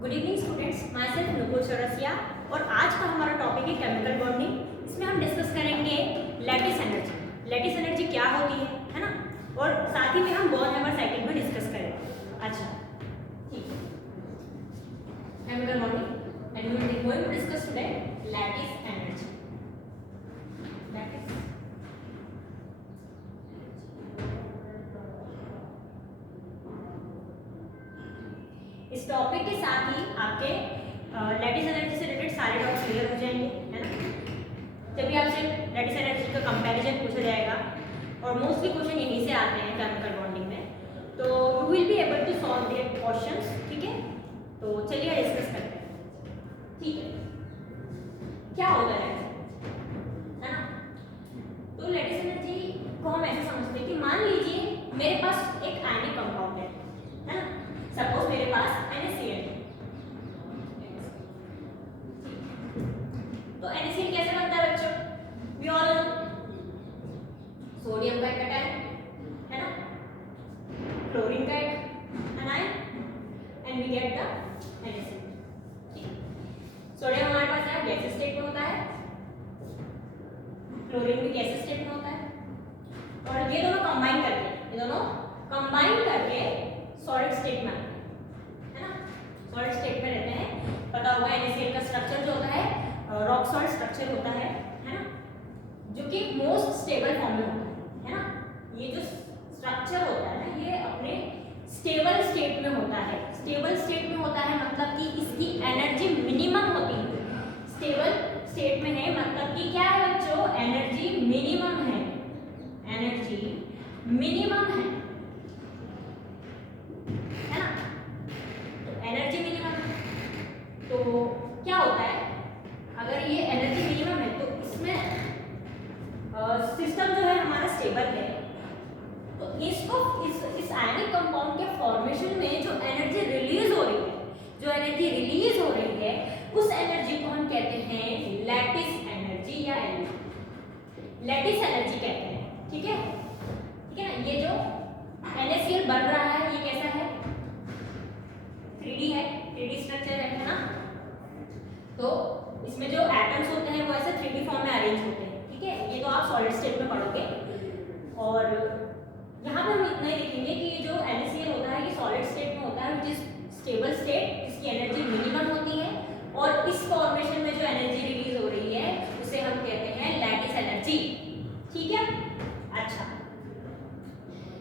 Good evening students, my self Nupur Chaurasia और आज का हमारा टॉपिक है केमिकल बॉन्डिंग। इसमें हम डिस्कस करेंगे लैटिस एनर्जी। लैटिस एनर्जी क्या होती है ना, और साथ ही में हम बॉर्न हैमर साइकिल भी डिस्कस करेंगे। अच्छा ठीक है, chemical bonding and we will going to discuss today lattice energy. Lattice इस टॉपिक के साथ ही आपके लैटिस एनर्जी से रिलेटेड सारे डाउट्स क्लियर हो जाएंगे, है ना। जब भी आपसे लैटिस एनर्जी का कंपैरिजन पूछा जाएगा और मोस्टली क्वेश्चन यहीं से आते हैं केमिकल बॉन्डिंग में, तो you will be able to solve their questions. ठीक है, तो चलिए डिस्कस करते हैं। ठीक है, क्या होता है ना। तो लैटिस एनर्जी को हम ऐसे समझते हैं कि मान लीजिए मेरे पास एक आयनिक कंपाउंड है ना। सपोज मेरे पास NaCl है। तो NaCl कैसे बनता है बच्चों? वी ऑल नो सोडियम का एक कैटायन है ना, क्लोरीन का एक anion and we get the NaCl। Sodium हमारे पास है गैसीय स्टेट में होता है, क्लोरीन भी गैसीय स्टेट में होता है, और ये दोनों कंबाइन करके सॉलिड स्टेट में है ना, सॉलिड स्टेट में रहते हैं। पता होगा NaCl का स्ट्रक्चर जो होता है रॉक सॉल्ट स्ट्रक्चर होता है ना, जो कि मोस्ट स्टेबल फॉर्म में होता है ना। ये जो स्ट्रक्चर होता है ना, ये अपने स्टेबल स्टेट में होता है। स्टेबल स्टेट में होता है मतलब कि इसकी एनर्जी मिनिमम होती है। स्टेबल स्टेट में है मतलब कि क्या है बच्चों? एनर्जी मिनिमम है, एनर्जी मिनिमम है ना। तो एनर्जी मिनिमम है, तो क्या होता है अगर ये एनर्जी मिनिमम है तो इसमें सिस्टम जो है हमारा स्टेबल है। तो इसको इस आयनिक कंपाउंड के फॉर्मेशन में जो एनर्जी रिलीज हो रही है, उस एनर्जी को हम कहते हैं लैटिस एनर्जी या लैटिस एनर्जी कहते हैं। ठीक है ना। ये जो NaCl बन रहा है ये कैसा है? 3D है, 3D स्ट्रक्चर है ना। तो इसमें जो एटम्स होते हैं वो ऐसे 3D फॉर्म में अरेंज होते हैं। ठीक है, ये तो आप सॉलिड स्टेट में पढ़ोगे। और यहाँ पे हम इतना ही देखेंगे कि जो NaCl होता है ये सॉलिड स्टेट में होता है, विच इज स्टेबल स्टेट, जिसकी एनर्जी मिनिमम होती है। और इस फॉर्मेशन में जो एनर्जी रिलीज हो रही है उसे हम कहते हैं लैटिस एनर्जी। ठीक है, अच्छा।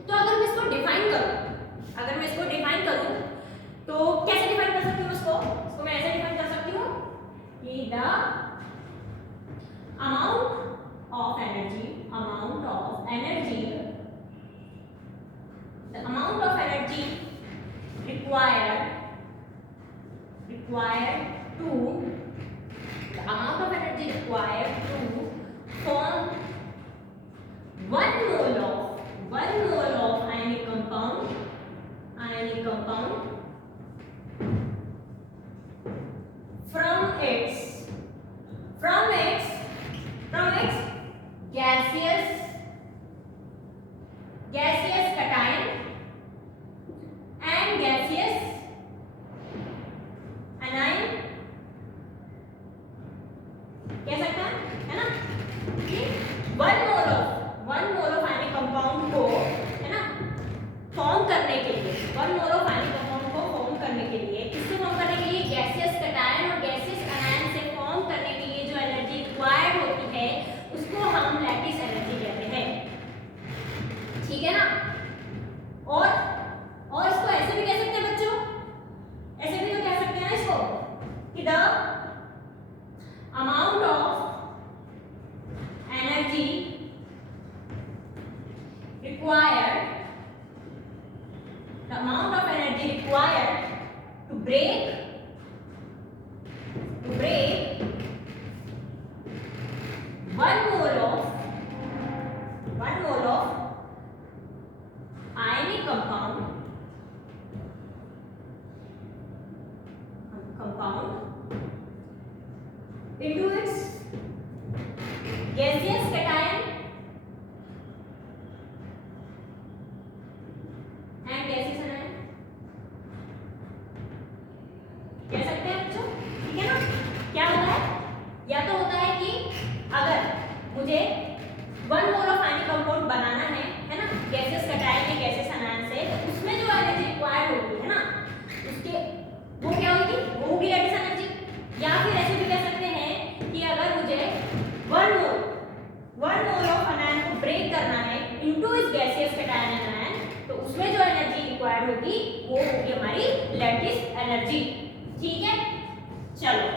तो अगर मैं इसको डिफाइन करूं तो कैसे डिफाइन कर सकती हूँ इसको मैं ऐसे डिफाइन कर सकती हूँ कि the amount of energy required to form 1 mole of ionic compound from its gaseous cation and gaseous anion कह सकते हैं, है ना। कि 1 मोल ऑफ आयनिक कंपाउंड को, है ना, फॉर्म करने के लिए, 1 मोल ऑफ आयनिक कंपाउंड को फॉर्म करने के लिए, किससे फॉर्म करने के लिए? गैसियस कैटायन और गैसियस एनायन से फॉर्म करने के लिए जो एनर्जी रिक्वायर्ड होती है उसको हम लैटिस एनर्जी कहते हैं। ठीक है ना। और इसको ऐसे भी कह सकते हैं बच्चों, ऐसे भी तो कह सकते हैं इसको कि the amount of energy required to break 1 mole of ionic compound into its gaseous cation and gaseous anion। कह सकते हैं बच्चों, ठीक है ना। क्या होता है, या तो होता है कि अगर मुझे 1 मोल ऑफ आयनिक कंपाउंड बनाना है ना, गैसेस कटाई के गैसेस आयन से, तो उसमें जो एनर्जी रिक्वायर्ड होगी है ना, उसके वो क्या होगी, वो होगी लैटिस एनर्जी। या फिर ऐसे भी कह सकते हैं कि अगर मुझे 1 मोल ऑफ आयन को ब्रेक करना है इनटू इस गैसियस कटायन आयन, तो उसमें जो एनर्जी रिक्वायर्ड होगी वो होगी हमारी लैटिस एनर्जी, ठीक है। चलो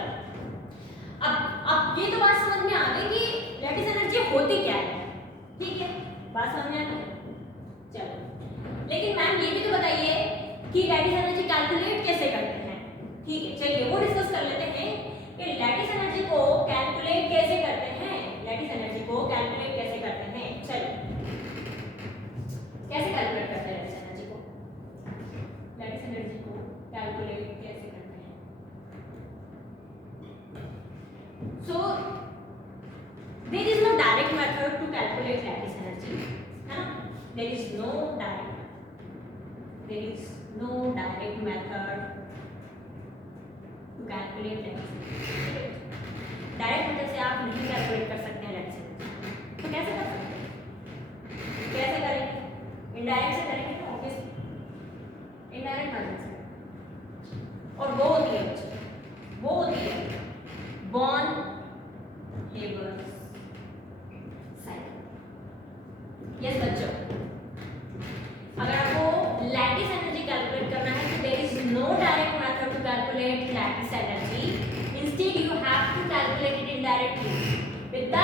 अब ये तो बात समझ में आ गई कि लैटिस एनर्जी होती क्या है, ठीक है, बात समझ में आ गई। चलो लेकिन मैम ये भी तो बताइए कि लैटिस एनर्जी कैलकुलेट कैसे करते हैं, ठीक है, चलिए वो डिस्कस कर लेते हैं कि लैटिस एनर्जी को कैलकुलेट कैसे करते हैं। लैटिस एनर्जी को कैलकुलेट कैसे करते हैं, चलिए कैसे कैलकुलेट करते हैं लैटिस एनर्जी को, लैटिस एनर्जी को कैलकुलेट कैसे करते हैं। So there is no direct method to calculate lattice energy, है ना, there is no direct method to calculate lattice energy। Direct method से आप नहीं कैलकुलेट कर सकते हैं lattice energy, तो कैसे कर सकते हैं, कैसे करेंगे, इनडायरेक्ट से करेंगे तो ऑब्वियसली इनडायरेक्ट मेथड से, और वो होती है बच्चों, वो होती है बॉर्न हेबर्स साइकिल। यस बच्चों, अगर आपको लैटिस एनर्जी कैलकुलेट करना है तो there is no direct method to calculate lattice energy, instead you have to calculate it indirectly with the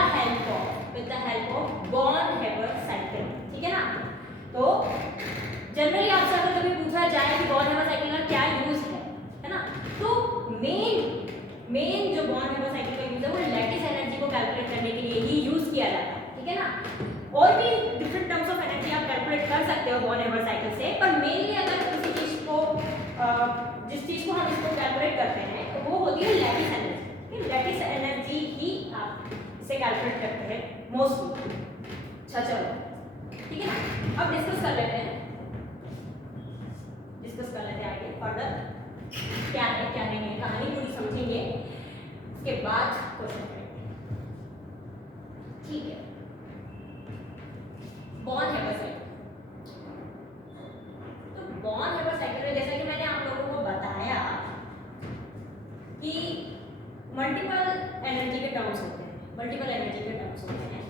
help of Born Haber's cycle, ठीक है ना। तो जनरली आपसे अगर कभी पूछा जाए कि बॉर्न हेबर साइकिल का क्या यूज है ना, तो मेन जो बॉर्न हेबर साइकिल का यूज है वो लैटिस एनर्जी को कैलकुलेट करने के लिए ही यूज किया जाता है, ठीक है ना। और भी डिफरेंट टर्म्स ऑफ एनर्जी आप कैलकुलेट कर सकते हो बॉर्न हेबर साइकिल से, पर मेनली अगर किसी चीज को जिस चीज को हम इसको कैलकुलेट करते हैं तो वो होती है लैटिस एनर्जी। लैटिस एनर्जी ही आप इसे कैलकुलेट करते हैं मोस्टली। अच्छा चलो ठीक है ना, अब डिस्कस कर लेते हैं आगे फर्दर क्या है क्या नहीं है, कहानी पूरी समझेंगे, उसके बाद क्वेश्चन करेंगे, ठीक है। बॉर्न हेबर साइकिल, तो बॉर्न हेबर साइकिल में जैसा कि मैंने आप लोगों को बताया कि मल्टीपल एनर्जी के टर्म्स होते हैं,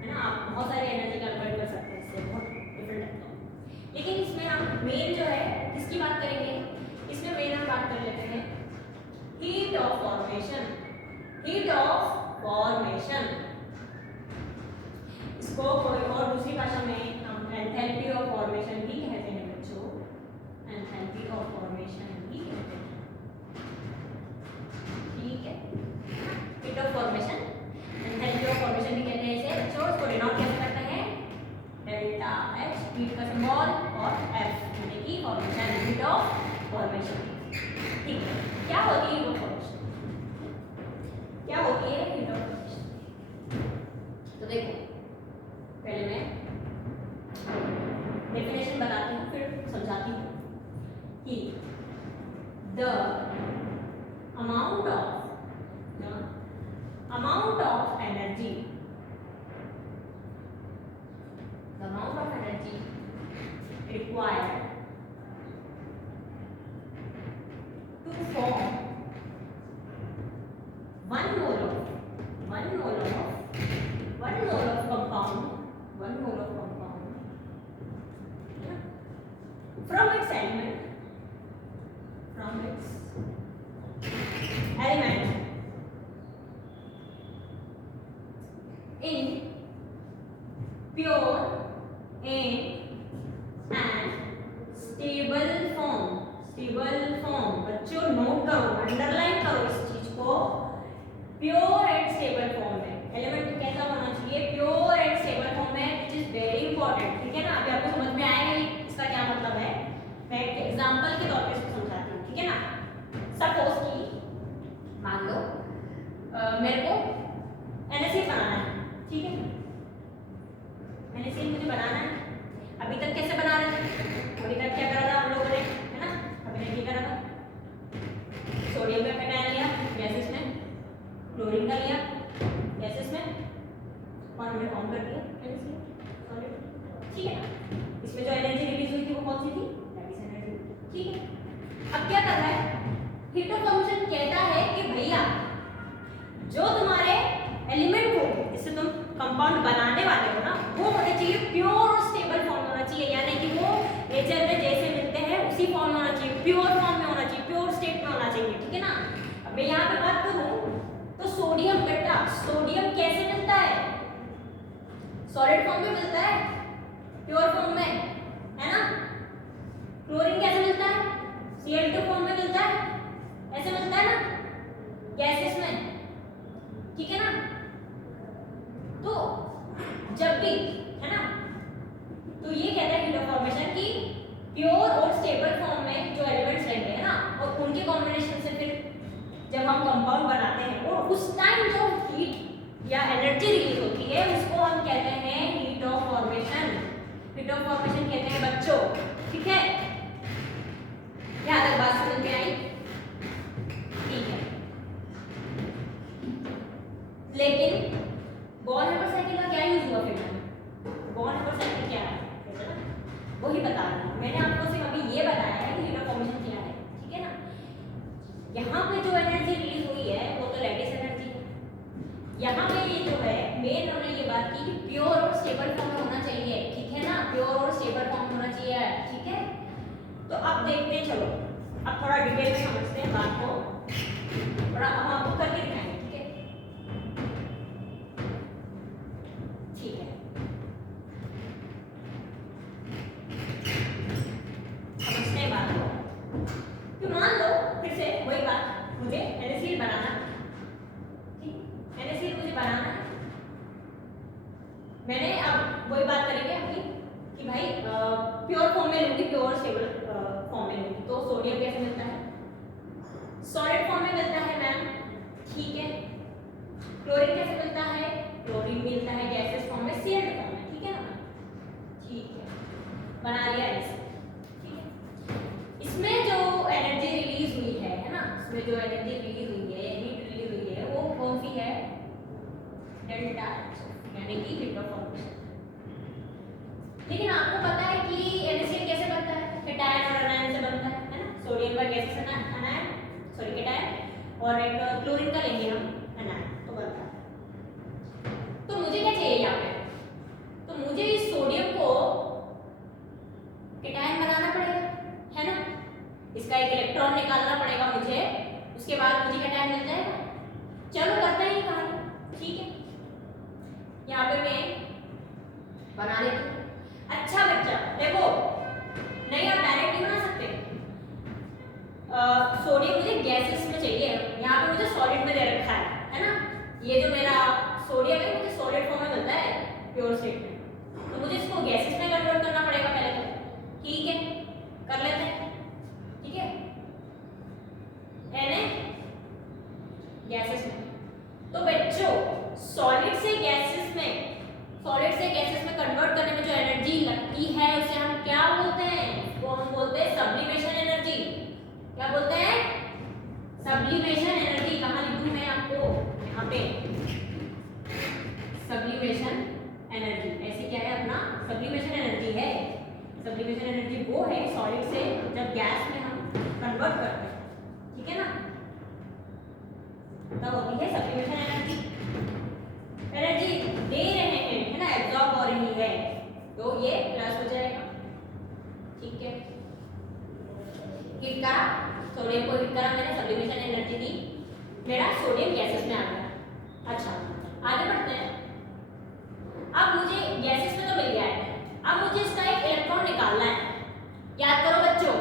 है ना। आप बहुत सारे एनर्जी कैलकुलेट कर सकते हैं इससे, बहुत डिफरेंट है। लेकिन इसमें हम मेन जो है किसकी बात करेंगे, इसमें मेन हम बात कर लेते हैं हीट ऑफ फॉर्मेशन। इसको कोई और दूसरी भाषा में हम एंथैल्पी ऑफ फॉर्मेशन भी कहते हैं बच्चों, एंथैल्पी ऑफ फॉर्मेशन भी कहते हैं, ठीक है। Heat of formation, enthalpy of formation भी कहते हैं इसे बच्चों। इसको डिनोट कैसे करते हैं, डेल्टा एच, हीट का सिंबल, और एफ यानी कि फॉर्मेशन, हीट ऑफ फॉर्मेशन, ठीक है। क्या होती है वो फॉर्मेशन, क्या होती है हीट ऑफ फॉर्मेशन, तो देखो पहले मैं डेफिनेशन बताती हूँ फिर समझाती हूँ कि the amount of energy required to form 1 mole of compound from its element in pure and stable form। बच्चों नोट करो, अंडरलाइन करो इस चीज को, प्योर एंड स्टेबल फॉर्म में। एलिमेंट कैसा होना चाहिए, प्योर एंड स्टेबल फॉर्म में, विच इज वेरी इंपॉर्टेंट, ठीक है ना। अभी आपको समझ में आएगा इसका क्या मतलब है, मैं एक एग्जांपल के तौर पे इसको समझाती हूँ, ठीक है ना। सपोज कि मान लो मेरे को NaCl बनाना है, ठीक है, NaCl मुझे बनाना है। अभी तक कैसे बना रहे थे, थोड़ी तक क्या करा था हम लोगों ने, है ना, अभी ने क्या करा था, कंपाउंड बनाने वाले हो ना, वो होने चाहिए प्योर और स्टेबल फॉर्म होना चाहिए, यानी कि वो नेचर में जैसे मिलते हैं उसी फॉर्म में होना चाहिए, प्योर फॉर्म में होना चाहिए, प्योर स्टेट में होना चाहिए, ठीक है ना। अब मैं यहाँ पे बात करूँ तो सोडियम बेटा, सोडियम कैसे मिलता है? सॉलिड फॉर्म में मिलता है, प्योर फॉर्म में, है ना। क्लोरीन कैसे मिलता है? Cl2 फॉर्म में मिलता है, ऐसे मिलता है ना गैसेस में, ठीक है ना। तो जब भी, है ना, तो ये कहता है हीट ऑफ फॉर्मेशन की प्योर और स्टेबल फॉर्म में जो एलिमेंट्स रहेंगे, है ना, और उनके कॉम्बिनेशन से फिर जब हम कंपाउंड बनाते हैं और उस टाइम जो हीट या एनर्जी रिलीज होती है उसको हम कहते हैं heat of formation. Heat of formation कहते हैं बच्चों, ठीक है। यहाँ तक बात समझ में आई? ठीक है। लेकिन बॉर्न-हाइपर साइकिल का क्या यूज हुआ फिर? बॉर्न-हाइपर साइकिल क्या है वही बता रही हूँ। मैंने आपको सिर्फ अभी ये बताया है कि हीट ऑफ फॉर्मेशन क्या है, ठीक है ना। यहाँ पे जो एनर्जी रिलीज हुई है वो तो लैटिस एनर्जी है। यहाँ पे ये जो है मेन हमने ये बात की कि प्योर और स्टेबल फॉर्म में होना चाहिए, ठीक है ना, प्योर और स्टेबल फॉर्म में होना चाहिए, ठीक है। तो अब देखते हैं, चलो अब थोड़ा डिटेल में समझते हैं बात को, थोड़ा हम आपको करके दिखाएंगे, ठीक है। ठीक है, समझते हैं बात को। तो मान लो फिर से वही बात, मुझे NaCl बनाना, ठीक, NaCl मुझे बनाना है। मैंने अब वही बात करेंगे अपनी कि भाई प्योर फॉर्म में लूंगी, प्योर स्टेबल फॉर्म में लूंगी, तो सोडियम कैसे मिलता है? सॉलिड फॉर्म में मिलता है मैम, ठीक है। क्लोरीन कैसे मिलता है? क्लोरीन मिलता है गैसेस फॉर्म में, Cl2 फॉर्म में, ठीक है ना, ठीक है, बना लिया ऐसे, ठीक है। इसमें जो एनर्जी रिलीज हुई है ना, इसमें जो एनर्जी रिलीज हुई है, हीट रिलीज हुई है, वो कौन सी है? डेल्टा H, यानी कि हीट ऑफ फॉर्मेशन। लेकिन आपको पता है कि NaCl कैसे बनता है? कैटायन और एनायन से बनता है ना। सोडियम का गैसेस एनायन, सॉरी कैटायन, और एक क्लोरीन का लेंगे हम एनायन, तो बनता है। तो मुझे क्या चाहिए यहाँ पे? तो मुझे इस सोडियम को कैटायन बनाना पड़ेगा, है ना, इसका एक इलेक्ट्रॉन निकालना पड़ेगा मुझे, उसके बाद मुझे कैटायन मिल जाएगा। चलो करते हैं ये कहानी, ठीक है। यहाँ पे मैं बना लेती हूँ। अच्छा बच्चा देखो, नहीं आप डायरेक्ट नहीं बना सकते, सोडियम मुझे गैसेस में चाहिए, यहाँ पे मुझे सॉलिड में दे रखा है ना। ये जो मेरा सोडियम है मुझे सॉलिड फॉर्म में मिलता है प्योर स्टेट में, तो मुझे इसको गैसेस में कन्वर्ट करना पड़ेगा पहले तो, ठीक है, कर लेते हैं, ठीक है। Na गैसेस में, तो बच्चों सॉलिड से गैसेस में, सॉलिड से गैसेस में कन्वर्ट करने में जो एनर्जी लगती है उसे हम क्या बोलते हैं? वो हम बोलते हैं सब्लिमेशन एनर्जी। क्या बोलते हैं? Sublimation energy. कहाँ लिखूं मैं आपको? यहाँ पे सब्लिमेशन एनर्जी, ऐसे क्या है अपना सब्लिमेशन एनर्जी है। सब्लिमेशन एनर्जी वो है सॉलिड से जब गैस में हम कन्वर्ट करते हैं, ठीक है ना, तब होती है सब्लिमेशन एनर्जी। एनर्जी दे रहे हैं, है ना, एब्जॉर्ब हो रही है, तो ये प्लस हो जाएगा, ठीक है। हीट करा, सोडियम को हीट करा मैंने, सब्लिमेशन एनर्जी दी, मेरा सोडियम गैसेस में आ गया। अच्छा आगे बढ़ते हैं। अब मुझे गैसेस में तो मिल गया है, अब मुझे इसका एक इलेक्ट्रॉन निकालना है। याद करो बच्चों,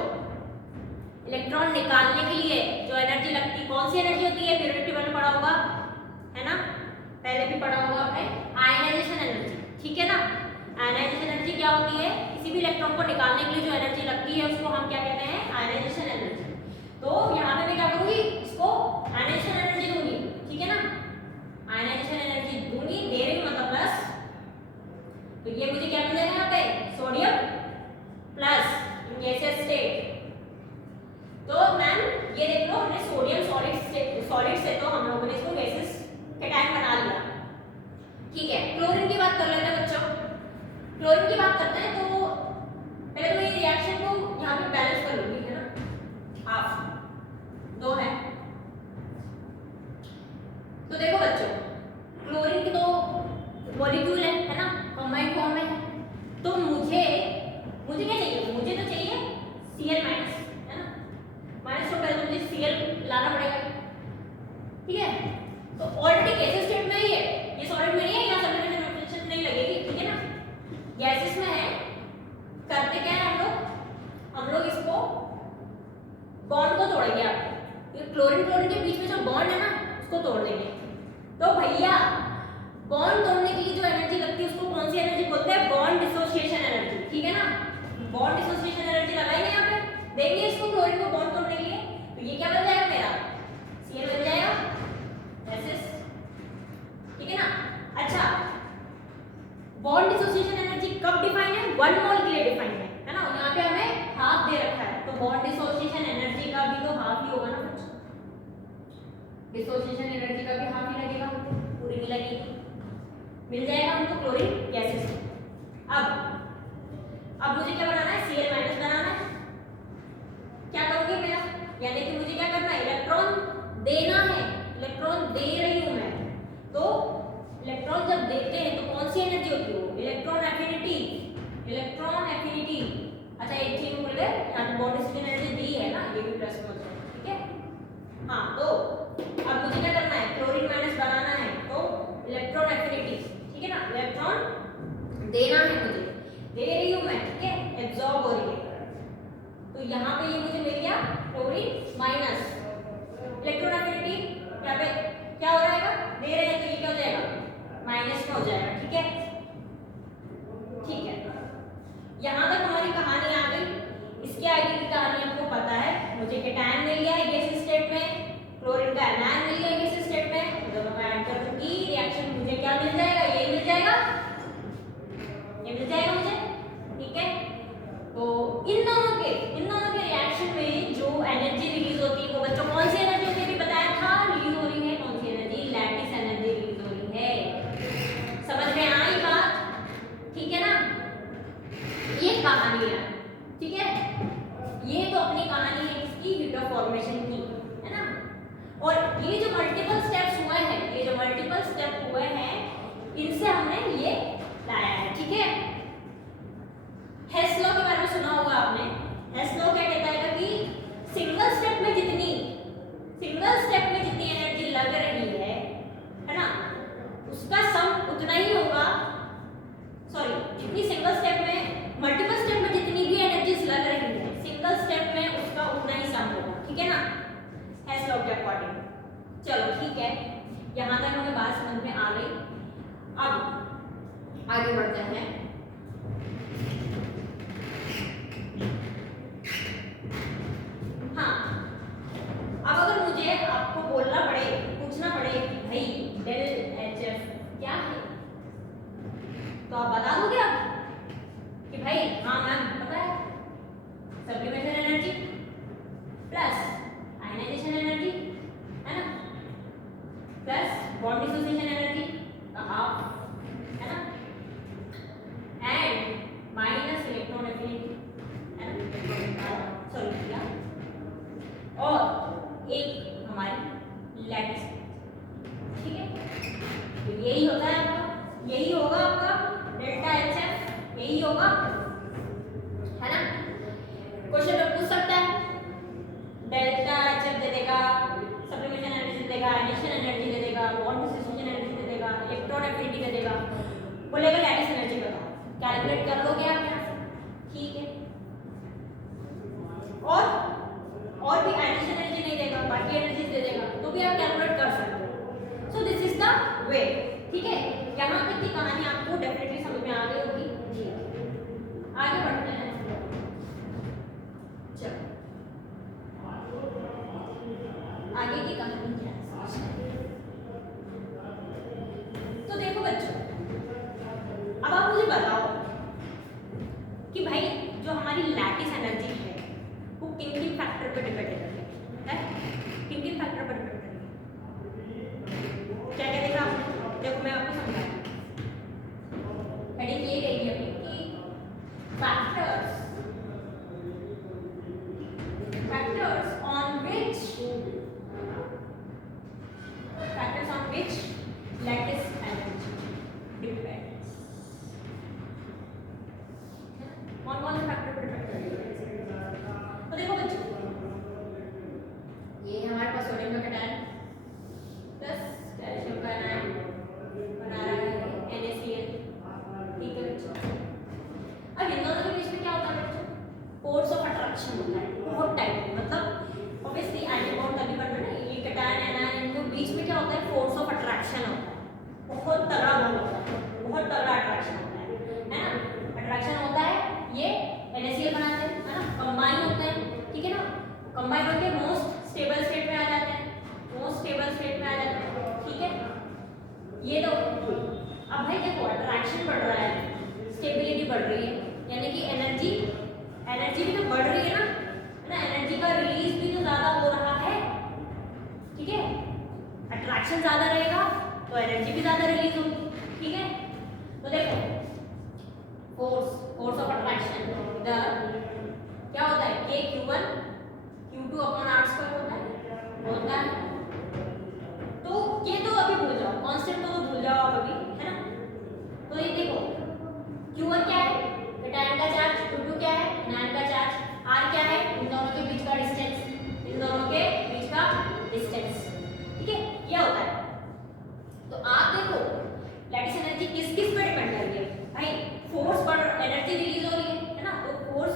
इलेक्ट्रॉन निकालने के लिए जो एनर्जी लगती, कौन सी एनर्जी होती है? पीरियोडिक टेबल में पढ़ा होगा, है ना, पहले भी पढ़ा होगा आपने, आयनाइजेशन एनर्जी, ठीक है ना। आयनाइजेशन एनर्जी क्या होती है? किसी भी इलेक्ट्रॉन को निकालने के लिए जो एनर्जी लगती है उसको हम क्या कहते हैं? Ionization energy. तो यहाँ पे मैं क्या करूंगी? इसको आयनाइजेशन एनर्जी दूंगी, ठीक है ना, आयनाइजेशन एनर्जी दूंगी, दे रही मतलब प्लस, तो ये मुझे क्या मिल जाएगा यहाँ पे? Sodium plus in gaseous state. तो मैम ये देख लो, हमने सोडियम सॉलिड से तो हम लोगों ने इसको गैसेस कैटायन बना लिया, ठीक है। क्लोरीन की बात कर लेते हैं बच्चों, क्लोरीन की बात करते हैं तो पहले तो ये रिएक्शन को यहाँ पे बैलेंस कर लूंगी, है ना, हाफ दो है। तो देखो बच्चों, क्लोरीन की तो मॉलिक्यूल लाना पड़ेगा, ठीक है। तो ऑलरेडी गैसेस स्टेट में ही है, ये सॉलिड में नहीं है, यहाँ सब्लिमेशन ऑपरेशन नहीं लगेगी, ठीक है ना। गैसेस में है, करते क्या है हम लोग इसको बॉन्ड को तोड़ेंगे। आप ये क्लोरीन क्लोरीन के बीच में जो बॉन्ड है ना उसको तोड़ देंगे। तो भैया बॉन्ड तोड़ने के लिए जो एनर्जी लगती है उसको कौन सी एनर्जी बोलते हैं? बॉन्ड डिसोसिएशन एनर्जी, ठीक है ना। बॉन्ड डिसोसिएशन एनर्जी लगाएंगे यहाँ पे, देंगे इसको क्लोरीन को बॉन्ड तोड़ने के लिए, तो ये क्या बन जाएगा मेरा? Cl बन जाएगा, SS, ठीक है ना। अच्छा, बॉन्ड डिसोसिएशन एनर्जी कब डिफाइन है? 1 मोल के लिए डिफाइन है ना। यहाँ पे हमें हाफ दे रखा है, तो बॉन्ड डिसोसिएशन एनर्जी का भी तो हाफ ही होगा ना बच्चों। डिसोसिएशन एनर्जी का भी हाफ ही लगेगा, पूरी नहीं लगेगी। मिल जाएगा हमको क्लोरीन गैसेस। अब मुझे क्या बनाना है? Cl माइनस बनाना है। क्या करूंगी मैं? यानी कि मुझे क्या करना है? इलेक्ट्रॉन देना है, इलेक्ट्रॉन दे रही हूं मैं। तो इलेक्ट्रॉन जब देते हैं तो कौन सी एनर्जी होती है? Electron affinity, electron affinity. अच्छा एक चीज भूल गए, यहाँ बॉन्ड डिसोसिएशन एनर्जी दी है ना, ये भी प्लस में हो जाएगा, ठीक है। हाँ, तो अब मुझे क्या करना है? क्लोरीन माइनस बनाना है, तो इलेक्ट्रॉन एफिनिटी, ठीक है ना। इलेक्ट्रॉन देना है मुझे, दे रही हूं मैं, ठीक है, एब्जॉर्ब हो रही है। तो यहाँ पे ये मुझे मिल गया क्लोरीन माइनस इलेक्ट्रॉन एफिनिटी, यहाँ पे क्या हो जाएगा? दे रहे हैं तो ये क्या हो जाएगा? माइनस में हो जाएगा, ठीक है। ठीक है, यहाँ तक हमारी कहानी आ गई। इसके आगे की कहानी आपको पता है। मुझे केटायन मिल गया है गैस स्टेट में, क्लोरीन का एनायन मिल गया गैस स्टेट में। जब मैं ऐड कर दूंगी रिएक्शन मुझे क्या मिल जाएगा? ये मिल जाएगा, ये मिल जाएगा मुझे, ठीक है। तो इन दोनों के रिएक्शन में जो एनर्जी रिलीज होती है वो बच्चों कौन सी एनर्जी होती है? भी बताया था, रिलीज हो रही है कौन सी एनर्जी? लैटिस एनर्जी रिलीज हो रही है। समझ में आई बात, ठीक है ना। ये कहानी है, ठीक है। ये तो अपनी कहानी है इसकी हीट ऑफ फॉर्मेशन की, है ना। और ये जो मल्टीपल स्टेप्स हुए हैं, ये जो मल्टीपल स्टेप हुए हैं, इनसे हमने ये लाया है, ठीक है। हेस लॉ के बारे में सुना होगा आपने। हेस लॉ क्या कहता है कि सिंगल स्टेप में जितनी एनर्जी लग रही है ना, उसका सम उतना ही होगा। सॉरी, जितनी सिंगल स्टेप में, मल्टीपल स्टेप में जितनी भी एनर्जीज लग रही है, सिंगल स्टेप में उसका उतना ही सम होगा, ठीक है ना, हेस लॉ के अकॉर्डिंग। चलो ठीक है, यहां तक हमें बात समझ में आ गई। अब आगे बढ़ते हैं। हाँ, अब अगर मुझे आपको बोलना पड़े, पूछना पड़े कि भाई डेल HF क्या है, तो आप बता दोगे आप कि भाई हाँ मैम पता है, sublimation energy plus ionization energy, है ना, प्लस बॉन्ड डिसोसिएशन एनर्जी का हाफ, है ना, एंड माइनस इलेक्ट्रॉन एफिनिटी, है ना, सॉरी क्या, और एक हमारी लैटिस, ठीक है। तो यही होता है आपका, यही होगा आपका डेल्टा HF, यही होगा, है ना। क्वेश्चन में पूछ सकता है, डेल्टा HF दे देगा, सब्लिमेशन एनर्जी दे देगा, आयनाइजेशन एनर्जी दे देगा, बॉन्ड डिसोसिएशन एनर्जी दे देगा, इलेक्ट्रॉन एफिनिटी दे देगा, बोलेगा लैटिस एनर्जी बताओ, कैलकुलेट कर लोगे आप यहाँ से, ठीक है। और भी आयनाइजेशन एनर्जी नहीं देगा, बाकी एनर्जी दे देगा, तो भी आप कैलकुलेट कर सकते हो। So this is the way, ठीक है। यहाँ तक की कहानी आपको डेफिनेटली समझ में आ गई होगी जी। आगे बढ़ते हैं, चलो आगे की कहानी क्या है। तो देखो बच्चों, अब आप मुझे बताओ कि भाई जो हमारी लैटिस एनर्जी है वो किन किन फैक्टर पर डिपेंड करती है, किन किन फैक्टर पर डिपेंड करती है। क्या क्या देखा आपने? देखो मैं आपको समझाती हूँ। हेडिंग ये रहेगी अपनी कि factors on which lattice energy depends. कौन कौन से फैक्टर पर डिपेंड करती है? तो देखो बच्चों, ये हमारे पास कंबाइन होकर मोस्ट स्टेबल स्टेट में आ जाते हैं, मोस्ट स्टेबल स्टेट में आ जाते हैं। ठीक है, ये तो अब भाई देखो अट्रैक्शन बढ़ रहा है, स्टेबिलिटी बढ़ रही है, यानी कि एनर्जी भी तो बढ़ रही है ना, एनर्जी का रिलीज भी तो ज्यादा हो रहा है। ठीक है, अट्रैक्शन ज्यादा रहेगा तो एनर्जी भी ज्यादा रिलीज होगी। ठीक है, तो देखो फोर्स ऑफ अट्रैक्शन इधर क्या होता है, k q1 q2 upon r square होता है। तो ये तो अभी भूल जाओ, कांस्टेंट तो भूल जाओ आप अभी, है ना। तो ये देखो q1 क्या है, कैटायन का चार्ज, q2 क्या है, एनायन का चार्ज, r क्या है, इन दोनों के बीच का डिस्टेंस, इन दोनों के बीच का डिस्टेंस। ठीक है, ये होता है। तो आप देखो लैटिस एनर्जी किस किस पे डिपेंड कर रही है भाई, फोर्स पर एनर्जी रिलीज हो रही है ना, तो फोर्स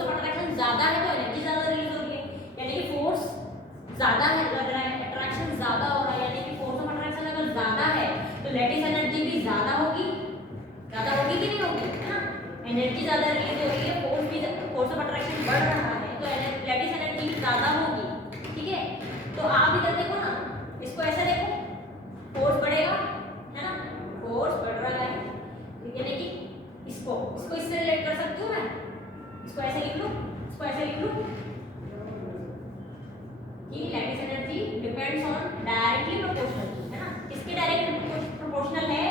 ऑफ अट्रैक्शन ज्यादा है तो एनर्जी ज्यादा रिलीज हो रही है, यानी कि फोर्स ज्यादा है, लग रहा है अट्रैक्शन ज्यादा हो रहा है, यानी कि फोर्स ऑफ अट्रैक्शन अगर ज्यादा है तो लैटिस एनर्जी भी ज्यादा होगी कि नहीं होगी, है ना। एनर्जी ज्यादा रिलीज हो रही है, फोर्स ऑफ अट्रैक्शन बढ़ रहा है तो लैटिस एनर्जी भी ज्यादा होगी। ठीक है, तो आप इधर देखो ना, इसको ऐसे देखो, फोर्स बढ़ेगा है ना, फोर्स बढ़ रहा है, यानी कि इसको इससे रिलेट कर सकती हूँ मैं, इसको ऐसे लिख लूँ, इसको ऐसे लिख लूँ कि lattice energy depends on directly proportional, है ना। किसके डायरेक्टली प्रोपोर्शनल है,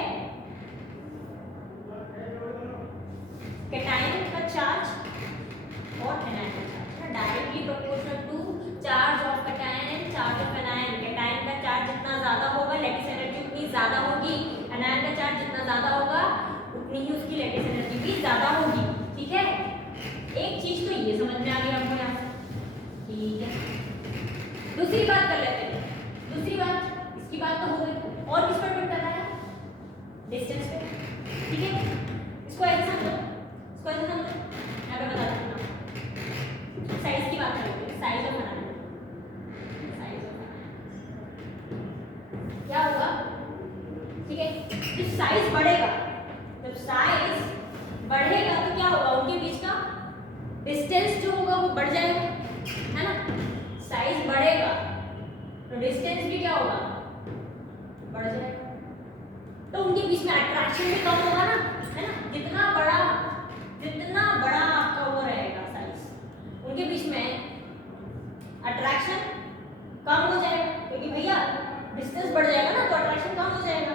कैटायन का चार्ज और एनायन का चार्ज, है ना, directly proportional to charge of cation and charge of anion. Cation का चार्ज जितना ज्यादा होगा लैटिस एनर्जी उतनी ज्यादा होगी, एनायन का चार्ज जितना ज्यादा होगा उतनी ही उसकी लैटिस एनर्जी भी ज्यादा होगी। ठीक है, एक चीज तो ये समझ में आ गई हमको यहाँ से। ठीक है, दूसरी बात कर लेते हैं। दूसरी बात, इसकी बात तो हो गई, और किस पर डिपेंड कर रहा है, डिस्टेंस पे। ठीक है, इसको ऐसे समझो, इसको ऐसे समझो, यहाँ पे बता देता हूँ। साइज की बात करेंगे, size of anion, size of क्या होगा। ठीक है, जब साइज बढ़ेगा, जब साइज बढ़ेगा तो क्या होगा, उनके बीच का डिस्टेंस जो होगा वो बढ़ जाएगा, है ना। साइज बढ़ेगा तो डिस्टेंस भी क्या होगा, बढ़ जाएगा, तो उनके बीच में अट्रैक्शन भी कम होगा ना, है ना। जितना बड़ा आपका वो रहेगा साइज, उनके बीच में अट्रैक्शन कम हो जाएगा, क्योंकि भैया डिस्टेंस बढ़ जाएगा ना तो अट्रैक्शन कम हो जाएगा।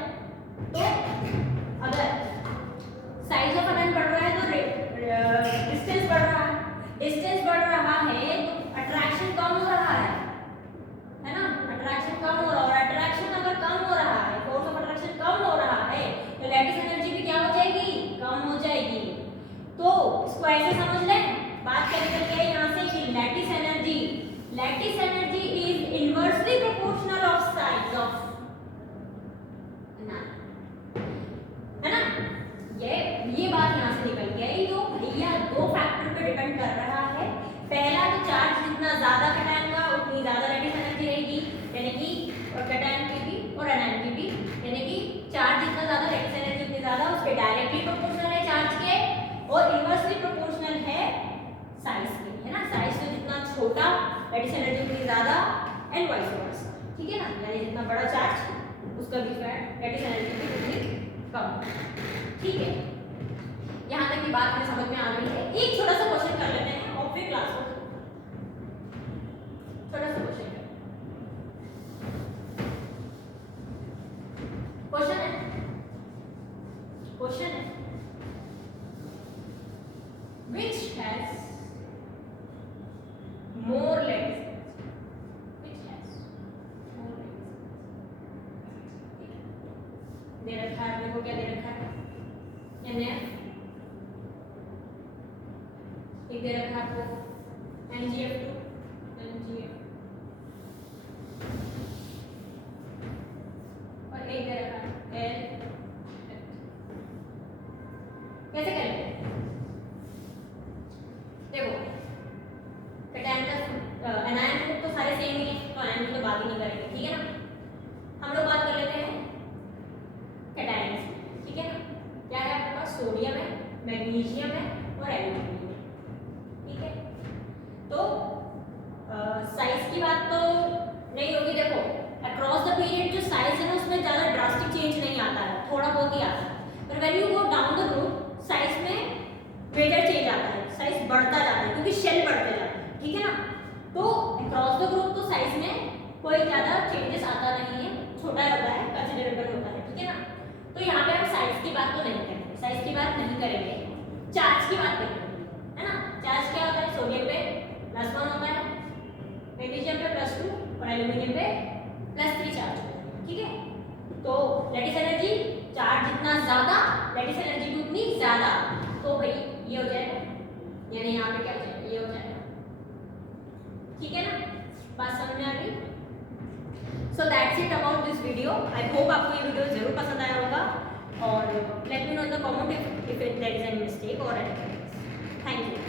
तो अगर साइज ऑफ एनायन बढ़ रहा है तो डिस्टेंस बढ़ रहा है, डिस्टेंस बढ़ रहा है तो अट्रैक्शन कम हो रहा है ना, अट्रैक्शन कम हो रहा है, और अट्रैक्शन अगर कम हो रहा है, फोर्स ऑफ अट्रैक्शन कम हो रहा है तो लैटिस एनर्जी भी क्या हो जाएगी, कम हो जाएगी। तो इसको ऐसे समझ लें, बात क्या निकल गई यहाँ से कि lattice energy is inversely proportional of size of, है ना। ये बात यहाँ से निकल गई। तो भैया दो फैक्टर पे डिपेंड कर रहा है। पहला तो चार्ज जितना ज्यादा कैटायन का उतनी ज्यादा लैटिस एनर्जी रहेगी, यानी कि कैटायन की भी और एनायन की भी, यानी कि चार्ज जितना ज्यादा लैटिस एनर्जी उतनी ज्यादा, उसके डायरेक्टली प्रोपोर्शनल है चार्ज के, और इनवर्सली प्रोपोर्शनल है साइज के, है ना। साइज तो जितना छोटा लैटिस एनर्जी उतनी ज्यादा, एंड वाइस वर्सा। ठीक है ना, यानी जितना बड़ा चार्ज उसका भी लैटिस एनर्जी भी उतनी कम। ठीक है, यहाँ तक की बात हमें समझ में आ गई है। एक छोटा सा क्वेश्चन कर लेते हैं और फिर क्लास को, छोटा सा क्वेश्चन है which has more legs, which has more legs, दे रखा है अपने को, क्या दे रखा है, NF, एक दे रखा है आपको NGF2, और एक दे रखा है L। कैसे करेंगे, देखो कैटायन का एनायन तो सारे सेम ही है, तो एनायन की तो बात ही नहीं करेंगे। ठीक है ना, हम लोग बात कर लेते हैं कैटायन की। ठीक है ना, क्या है आपके पास, सोडियम है, मैग्नीशियम है और एल्यूमिनियम है। ठीक है, तो साइज की बात तो नहीं होगी। देखो अक्रॉस द पीरियड जो साइज है ना उसमें ज़्यादा ड्रास्टिक चेंज नहीं आता है, थोड़ा बहुत ही आता है। पर when you go down the group size में मेजर चेंज आता है, साइज बढ़ता जाता है क्योंकि शेल बढ़ते जाते हैं, ठीक है ना। तो अक्रॉस द ग्रुप तो साइज में कोई ज़्यादा चेंजेस आता नहीं है, छोटा होता है, कंसिडरेबल होता है, ठीक है ना। तो यहाँ पे हम साइज की बात तो नहीं करेंगे, साइज की बात नहीं करेंगे, चार्ज की बात करेंगे, है ना। चार्ज क्या होता है, सोडियम पे +1 होता है, मैग्नीशियम पे +2 और एल्यूमिनियम पे +3 चार्ज होता है, ठीक है। तो लैटिस एनर्जी चार्ज जितना ज्यादा लैटिस एनर्जी भी उतनी ज्यादा, तो भाई ये हो जाएगा, यानी यहाँ पे क्या हो जाएगा, ये हो जाएगा, ठीक है ना। बात समझ में आ गई। So that's it about this video. I hope आपको ये वीडियो जरूर पसंद आया होगा और let me know in the comment if there is any mistake और एनीथिंग। Thank you.